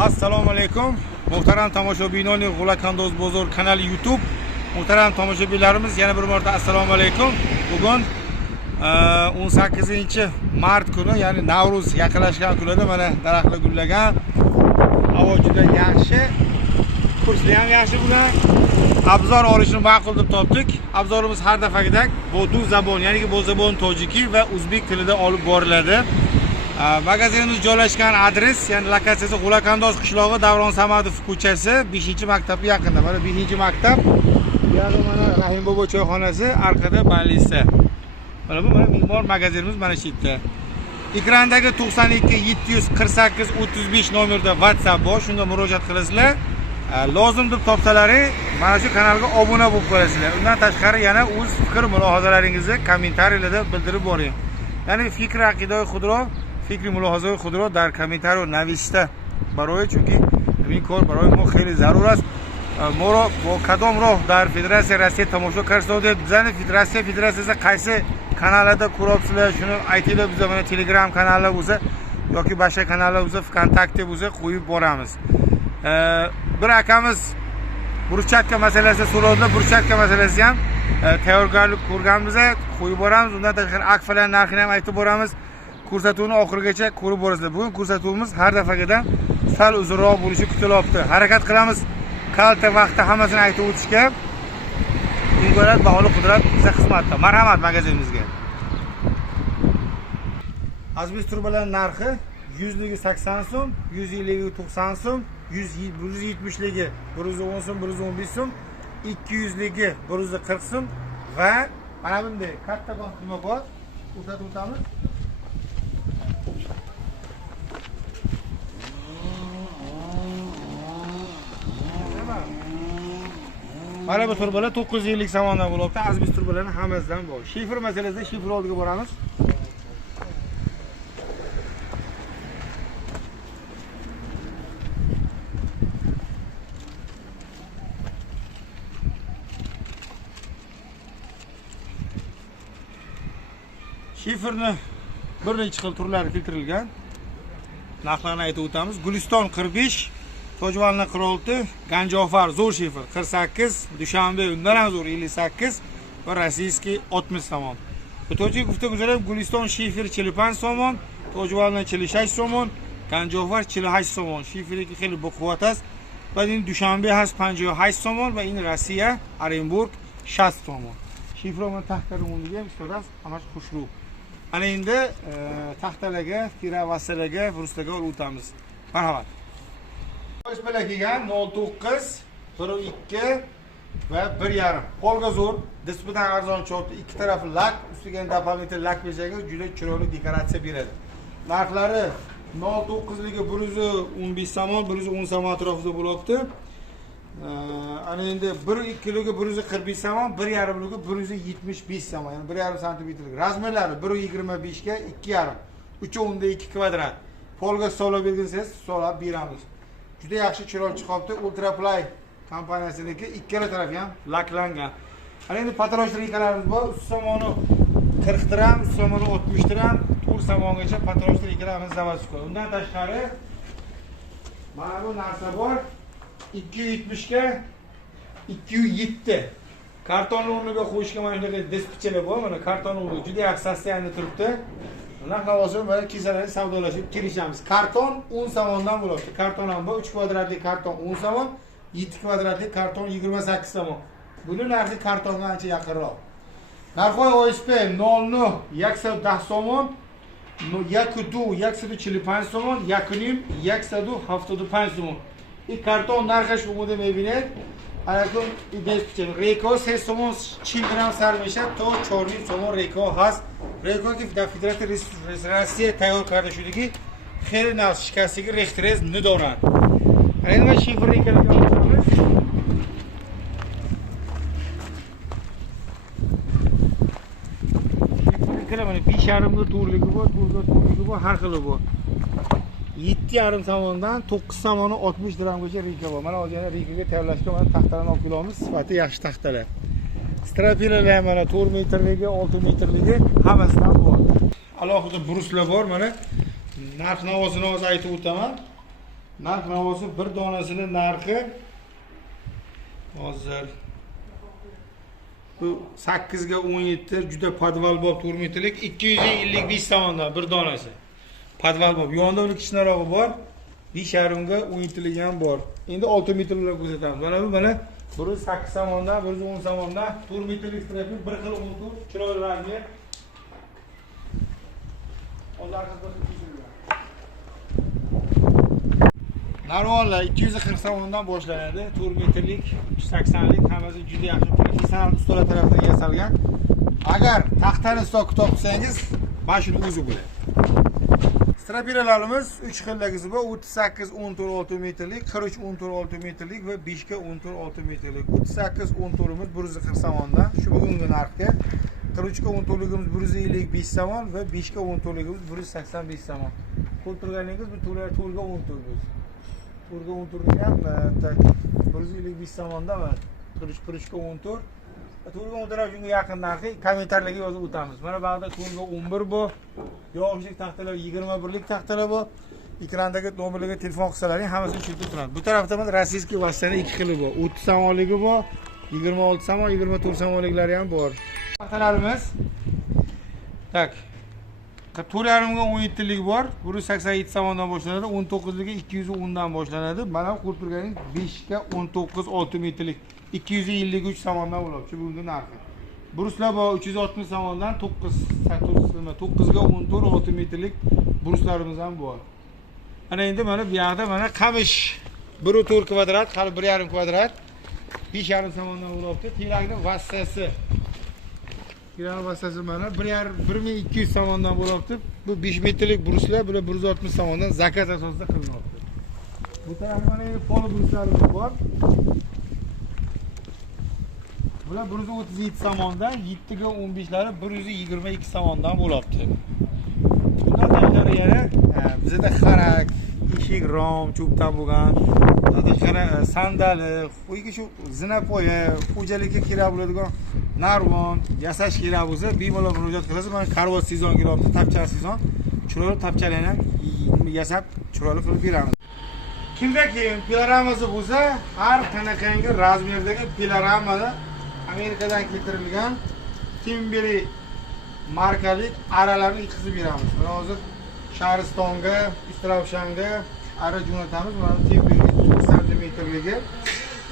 Assalomu alaykum. Muhtaram tomoshabinlar, G'ulakandoz bozor kanali YouTube. Muhtaram tomoshabinlarimiz, yana bir marta assalomu alaykum. Bugun 18-mart kuni, ya'ni Navruz yaqinlashgan kunida mana daraxtlar gullagan. Havo juda yaxshi. Kurslar ham yaxshi bugun. Obzor olishni ma'qul deb topdik. Obzorimiz har dafagidek bu du zabon, ya'ni bu zabon tojiki va o'zbek tilida olib boriladi. Magazinimiz joylashgan adres, ya'ni lokatsiyasi G'ulakandoz qishlog'i, Davron Samadov ko'chasi, 5-maktabga yaqinda. Mana 5-maktab, yana mana Rahim bobo choyxonasi, orqada balisa. Mana bu me'mor magazinimiz mana shu yerda. Ekrandagi 92 748 35 nomerda WhatsApp bor, shunga murojaat qilasizlar. Lozim deb topsalaring, mana shu kanalga obuna bo'lib qolasizlar. Undan tashqari yana o'z fikr mulohazalaringizni kommentariyalarda bildirib boring. Ya'ni fikr aqidoy xudro, fikri mulohazai xudro در комментарий نوشته برای چونکی این کار برای ما خیلی ضرور است. ما را با کدام راه در فدراسیون روسیه تماشا کردید؟ بزنید فدراسیون qaysi kanallarda ko'ryapsizlar, shuni aytinglar, biz mana Telegram kanallar bo'lsa yoki boshqa kanallar bo'lsa, VKontakte bo'lsa qo'yib boramiz. Bir akamiz burchatka masalasida so'rovdilar, burchatka masalasi ham tayyorgarlik ko'rganmiz, qo'yib boramiz. Undan tashqari akfalar narxini ham aytib boramiz. Ko'rsatuvni oxirigacha ko'rib borasizlar. Bugun ko'rsatuvimiz har dafagidan sal uzunroq bo'lishi kutilyapti. Harakat qilamiz kalta vaqtda hammasini aytib o'tishga. Imkoniyat baholi qudrat bizga xizmatda. Marhamat magazinimizga. Azbiz turbalarning narxi 100ligi 80 so'm, 150ligi 90 so'm, 170ligi 110 so'm, 115 so'm, 200ligi 140 so'm va mana bunday katta qilma bor. Ko'rsatib o'tamiz. Mana bu turbalar 950 somondan bo'libdi. Azbiz turbalarning hammasidan bor. Shifr masalasida shifr oldiga boramiz. Shifrni bir necha xil turlari keltirilgan. Narxlarni aytib o'tamiz. Guliston 45, Tojvalni 46, Ganjofar zo'r shifr 48, Dushanbe undan ham zo'r 58 va rossiyskiy 60 somon. Bu tojik gufta guzarib Guliston shifr 45 somon, Tojvalni 46 somon, Ganjofar 48 somon. Shifriki xeyli baquvvat است. بعد این دوشنبه هست 58 somon و این روسیه Orenburg 60 somon. Shifr men taxtarimni ham istadas, hamash xushru. Ana endi taxtalarga, tiravaslarga, furustaga olib o'tamiz. Marhamat. O'sbala kelgan 09, 12 va 1.5. Qo'lga zo'r, nisbatan arzon chopdi, ikki tarafi lak, ustiga doполнительный lak bersang juda chiroyli dekoratsiya beradi. Narxlari 09ligi 115 somon, 110 somon atrofida bo'libdi. Ana endi 1.2ligi 145 somon, 1.5ligi 175 somon, ya'ni 1.5 santimetrlik. Razmerlari 1.25 ga 2.5, 3.2 kvadrat. Polga solib bergansiz, solib beramiz. Juda yaxshi chiroyli chiqibdi. Ultraplay kompaniyasiniki ikkala taraf ham laklangan. Ana endi patroshtrikalarimiz bor. Ust somoni 40 dirham, ust somoni 60 dirham, to'rt somongacha patroshtrikalarimiz zavod. Undan tashqari mana bu narsa bor. 270 ga 207. Kartonli o'rniga qo'yishga mana shunday dispetcherlar bor. Mana kartonli o'rni juda yaxshi sostoyanida turibdi. Ular hozir mana kesalarni savdolashib kelishamiz. Karton 10 somondan bo'ladi. Karton ham bor. 3 kvadratlik karton 10 somon, 7 kvadratlik karton 28 somon. Buni narxi kartonga ancha yaqinroq. Narxi OSP 110 somon, 145 somon, 175 somon. این کارتون نرخش اومده میبینید. الان این دست ریکا 3 somon 40 درهم سر میشه تا 4.5 somon ریکا هست. ریکا که در فدراسیون روسیه تیار کرده شده که خیلی ناز شکستگی ریخترز ندارن. الان ما شیفر ریکا رو می‌کنیم. شیفر ریکا من بیشترم دورلیگو با هر خیلی با 7.5 somondan 9 somoni 60 dirhamgacha rika bor. Mana hozir yana rikaga tayyorlashga mana taxtalarni olib kelamiz. Sifati yaxshi taxtalar. Strapilalar mana 4 metrligi, 6 metrligi hammasidan bor. Alohida bruslar bor mana. Narx-navosini hozir aytib o'taman. Narx navosi bir donasini narxi hozir bu 8 ga 17 juda podvalbop turmitlik 255 so'mdan bir donasi. Podvalbop. Yonida uni kichikroqi bor. 5,5 ga 17lik ham bor. Endi 6 metrlar ko'rsatamiz. Mana bu 108 so'mdan, 110 so'mdan turmitlik strapni bir xil untur, chiroyli rangi. Hozir arkasida Narvonlar 240 so'mdan boshlanadi. 4 metrlik, 380lik hammasi juda yaxshi professional ustalar tomonidan yasalgan. Agar taxtani hisob kitob qilsangiz, mana shuni o'zi bo'ladi. Strapiralarimiz 3 xildagisi bor. 38 14 6 metrlik, 43 14 6 metrlik va 5 ga 14 6 metrlik. 38 14imiz 140 so'mdan, shu bugungi narxda. 43 ga 14ligimiz 155 so'm va 5 ga 14ligimiz 185 so'm. Qo'l turganingiz bu turga 10 turmiz. Turga 10 turga ham tak 155 so'mdan va 43 ga 14. Turga 10 taraf shunga yaqin narxi kommentarlarga yozib o'tamiz. Mana bu yerda turga 11 bu, yog'ishlik taxtalar 21lik taxtalar bu. Ekrandagi nomerlarga telefon qilsalaring hammasini tushuntirib turadi. Bu tarafda mana rossiyskiy vositani 2 xili bor. 30 so'mligi bor, 26 so'm, 24 so'mliklari ham bor. Taxtalarimiz tak 4,5 ga 17lik bor. 187 so'mdan boshlanadi, 19liga 210 dan boshlanadi. Mana bu turganing 5 ga 19 6 metrlik 253 so'mdan bo'ladi. Shu bugungi narxi. Bruslar bor 360 so'mdan 9 ga 14 6 metrlik bruslarimiz ham bor. Ana endi mana bu yerda mana qamish 1,4 kvadrat, hali 1,5 kvadrat 5,5 so'mdan bo'ladi. Tilakni vassasi. Kiran vassasi mana 1200 so'mdan bo'ladi. Bu 5 metrlik bruslar, bular 160 so'mdan zakaz asosida qilinmoqda. Bu tarafda mana polo bruslarimiz bor. Bular 137 so'mdan, 7 ga 15lari 122 so'mdan bo'ladi. Bundan tashqari yana bizda xarak, eshik rom, cho'pdan bo'lgan, tashqari sandali, qo'yga shu zinapoya, xo'jalikka kerak bo'ladigan narvon, yasash kerak bo'lsa, bemalol murojaat qilasiz. Mana karvos sezon kelyapti, tapcha sezon. Chiroyli tapchalarni ham yasab, chiroyli qilib beramiz. Kimda keyin panoramasi bo'lsa, har qanaqangi razmerdagi panoramani Amerikadan keltirilgan Timberi markali aralarni yetkazib beramiz. Mana hozir Sharistonga, Istravshanga ara jo'natamiz. Mana Timberi 2 santimetrligi.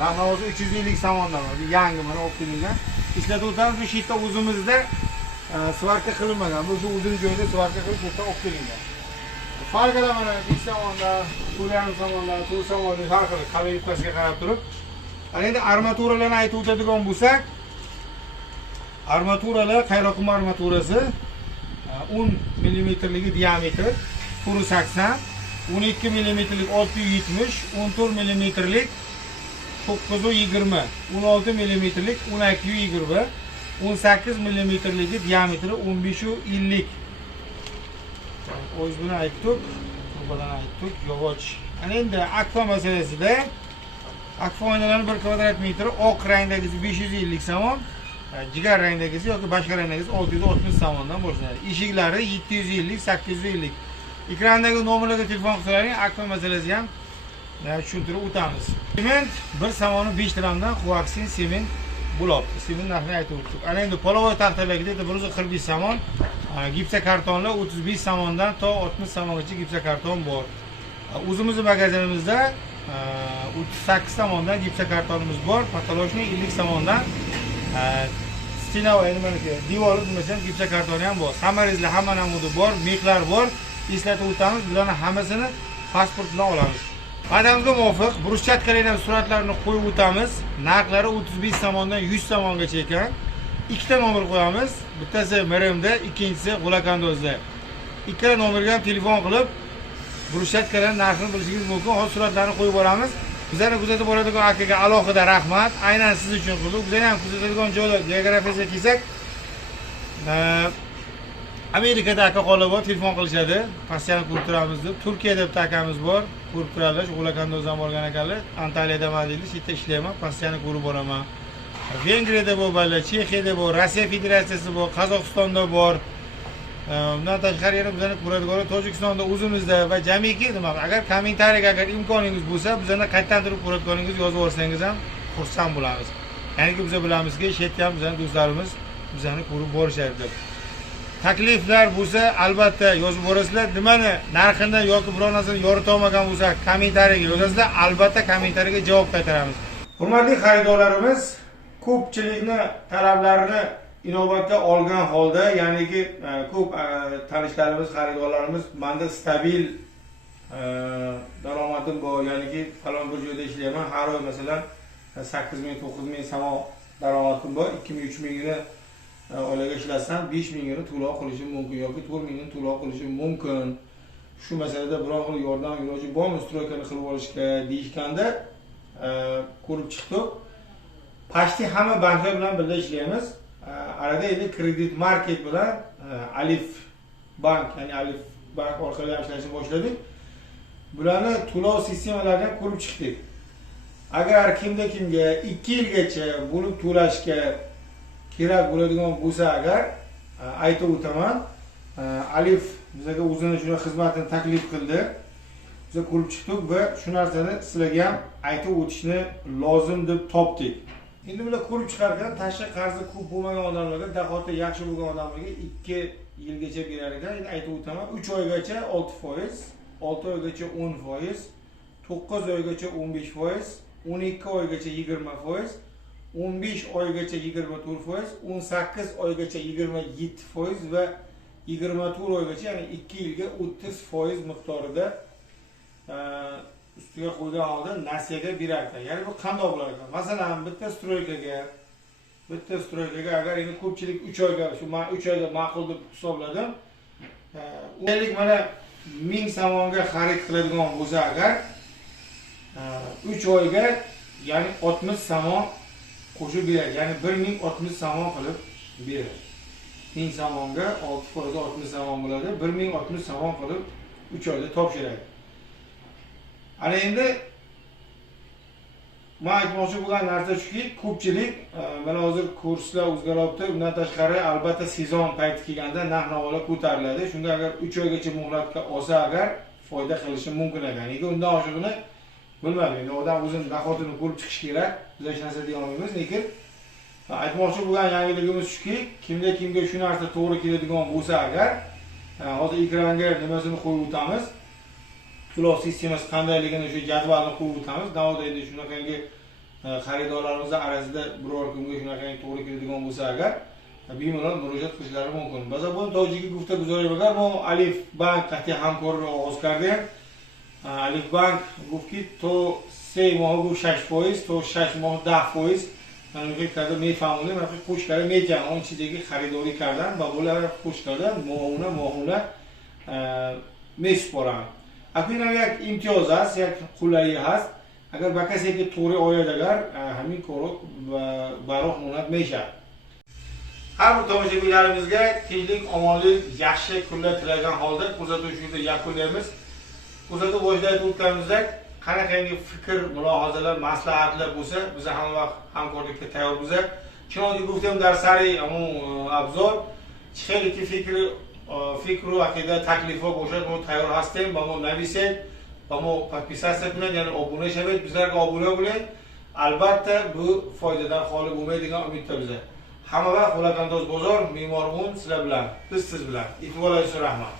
Mana hozir 350 so'mdan bor. Yangi mana olib kelingan. Ishlatib o'tamiz. Bu yerda o'zimizda svarka qilinmagan. Bu shu o'zini joyida svarka qilib yerda olib kelingan. Farqlar mana 5 so'mdan, 4,5 so'mdan, 4 so'mdan har xil qalayipasiga qarab turib. Endi armaturalarni aytib o'tadigan bo'lsak, armaturalar qayroqim armaturasi 10 mmligi diametr, 480, 12 mmlik 670, 14 mmlik 920, 16 mmlik 1220, 18 mmligi diametri 1550. O'z buni aytdik, bularni aytdik, yog'och. Endi akfa masalasida akfa oynalarning 1 kvadrat metri oq rangdagisi 550 so'm, jigar rangdagisi yoki boshqa rangdagisi 660 so'mdan boshlanadi. Eshiklari 750, 850. Ekrandagi nomerlarga telefon qilsalaring, akfa masalasi ham tushuntirib o'tamiz. Sement 1 so'mni 5 dirhamdan Huaxin sement bo'ladi. Sement narxini aytib o'tdik. Ana endi polovoy taxtalarga 145 so'm, gipsa kartonlar 35 so'mdan to 60 so'mgacha gipsa karton bor. O'zimizning magazinimizda 38 so'mdan gipsa kartonimiz bor, patolochniy 50 so'mdan stenovoy nimaniki devor nimasi gipsa kartoni ham bor. Samarezlar hamma namudi bor, mexlar bor. Eslatib o'tamiz, bularning hammasini pasport bilan olamiz. Qadamga muvofiq bruschatkalarning suratlarini qo'yib o'tamiz. Narxlari 35 so'mdan 100 so'mgacha ekan. Ikkita nomer qo'yamiz. Bittasi MRMda, ikkinchisi G'ulakandozda. Ikkala nomerga ham telefon qilib bruschatkalarning narxini bilishingiz mumkin. Hozir suratlarni qo'yib boramiz. Bizlarni kuzatib boradigan akaga alohida rahmat. Aynan siz uchun qildik. Bizlar ham kuzatadigan joylar geografiyasiga kelsak, Amerikada aka qolib bor, telefon qilishadi. Passiyani ko'rib turamiz deb. Turkiyada bitta akamiz bor. Ko'rib turadilar, G'ulakandozdan borgan akalar. Antaliyada men deydi, shu yerda ishlayman, passiyani ko'rib boraman. Vengriyada bor, Chexiyada bor, Rossiya Federatsiyasi bor, Qozog'istonda bor. Bundan tashqari yana bizani ko'radiganlar Tojikistonda o'zimizda va jamiki nima agar kommentariyaga agar imkoningiz bo'lsa, bizani qayerdan turib ko'radiganingizni yozib yuborsangiz ham xursand bo'lamiz. Ya'ni biz bilamizki, chetda ham bizning do'stlarimiz bizani ko'rib borishadi deb. Takliflar bo'lsa, albatta yozib borasizlar. Nimani narxini yoki biror narsani yorita olmagan bo'lsa, kommentariyaga yozasizlar. Albatta kommentariyaga javob qaytaramiz. Hurmatli xaridorlarimiz, ko'pchilikni talablarini inobatga olgan holda, ya'niki ko'p tanishlarimiz, xaridorlarimiz menda stabil daromadim bor, ya'niki falon bir joyda ishlayman, har oy masalan 8,000 9,000 so'm daromadim bor, 2,000 3,000 ni oilaga ishlasam 5,000 ni to'lov qilishim mumkin yoki 4,000 ni to'lov qilishim mumkin. Shu masalada biror xil yordam iloji bormi stroykani qilib olishga deyishganda ko'rib chiqdik. Pashti hamma banklar bilan birga ishlaymiz. Arada endi Kredit Market bilan Alif Bank, ya'ni Alif Bank orqali ishlashni boshladik. Bularni to'lov sistemalarini ko'rib chiqdik. Agar kimga 2 yilgacha bo'lib to'lashga kerak bo'ladigan bo'lsa, agar aytib o'taman, Alif bizga o'zining shuna xizmatini taklif qildi. Biz ko'rib chiqdik va shu narsani sizlarga ham aytib o'tishni lozim deb topdik. Endi bular ko'rib chiqargan tashqi qarzi ko'p bo'lmagan odamlarga, dahoti yaxshi bo'lgan odamlarga 2 yilgacha berar ekan. Endi aytib o'taman, 3 oygacha 6%, 6 oygacha 10%, 9 oygacha 15%, 12 oygacha 20%, 15 oygacha 24%, 18 oygacha 27% va 24 oygacha, ya'ni 2 yilga 30% miqdorida ustiga qo'ygan holda nasiyaga berar ekan. Ya'ni bu qanday bo'lar ekan? Masalan, bitta stroykaga agar endi ko'pchilik 3 oyga, shu 3 oyga ma'qul deb hisobladim. O'ylik mana 1000 so'mga xarid qiladigan bo'lsa, agar 3 oyga ya'ni 60 so'm qo'shib beradi. Ya'ni 1060 so'm qilib beradi. 1000 so'mga 6% 60 so'm bo'ladi. 1060 so'm qilib 3 oyda topshiradi. Ana endi men aytmoqchi bo'lgan narsa shuki, ko'pchilik mana hozir kurslar o'zgaryapti. Undan tashqari albatta sezon payti kelganda narx-navolar ko'tariladi. Shunga agar 3 oygacha muhlatga olsa, agar foyda qilishi mumkin ekan. Nega undan oshig'ini bilmadim. Endi odam o'zining dahotini ko'rib chiqish kerak. Biz hech narsa deya olmaymiz, lekin aytmoqchi bo'lgan yangiligimiz shuki, kimga shu narsa to'g'ri keladigan bo'lsa, agar hozir ekranga nimasini qo'yib o'tamiz. To'lov sistemasi qandayligini shu jadvalni qo'yib o'tamiz. Navoda endi shunaqangi xaridorlarimiz orasida biror kimga shunaqangi to'g'ri keladigan bo'lsa, agar bemalol murojaat qilishlari mumkin. Baza bu tojiki gufta guzori bagar bu Alif Bank qat'iy hamkor ovoz kardi. Alif Bank gufki to 3 moh 6%, to 6 moh 10%. Mana bu karda mefamuli, mana bu qo'sh karda mejan, onun ichidagi xaridoriy kardan va bular qo'sh karda mohuna mesporan. Akuna yak imtiyoz است، یک قولی هست. اگر با کسی که توری آید اگر همین کارو برای مونت میشه. هر tomoshabinlarimizga tinchlik, omonlik, yaxshi kunlar tilagan holda kuzatuv shunda yakunlaymiz. Kuzatuv boshida aytib o'tganimizdek, qanaqangi fikr, mulohazalar, maslahatlar bo'lsa, biz hamma vaqt hamkorlikka tayyormiz. Chunki guftam dar sari обзор, خیلی که فکر و عقیده تکلیف ها باشد ما تیار هستیم. با ما نویسید، با ما پادپیساست کنید، یعنی آبونه شوید. bizlarga آبونه bo'lib, albatta bu foydadan xoli bo'lmaydigan umidda biza. Hamma vaqt Xo'lakandoz bozor, me'mormun sizlar bilan, biz siz bilan. E'tiborlaringizga rahmat.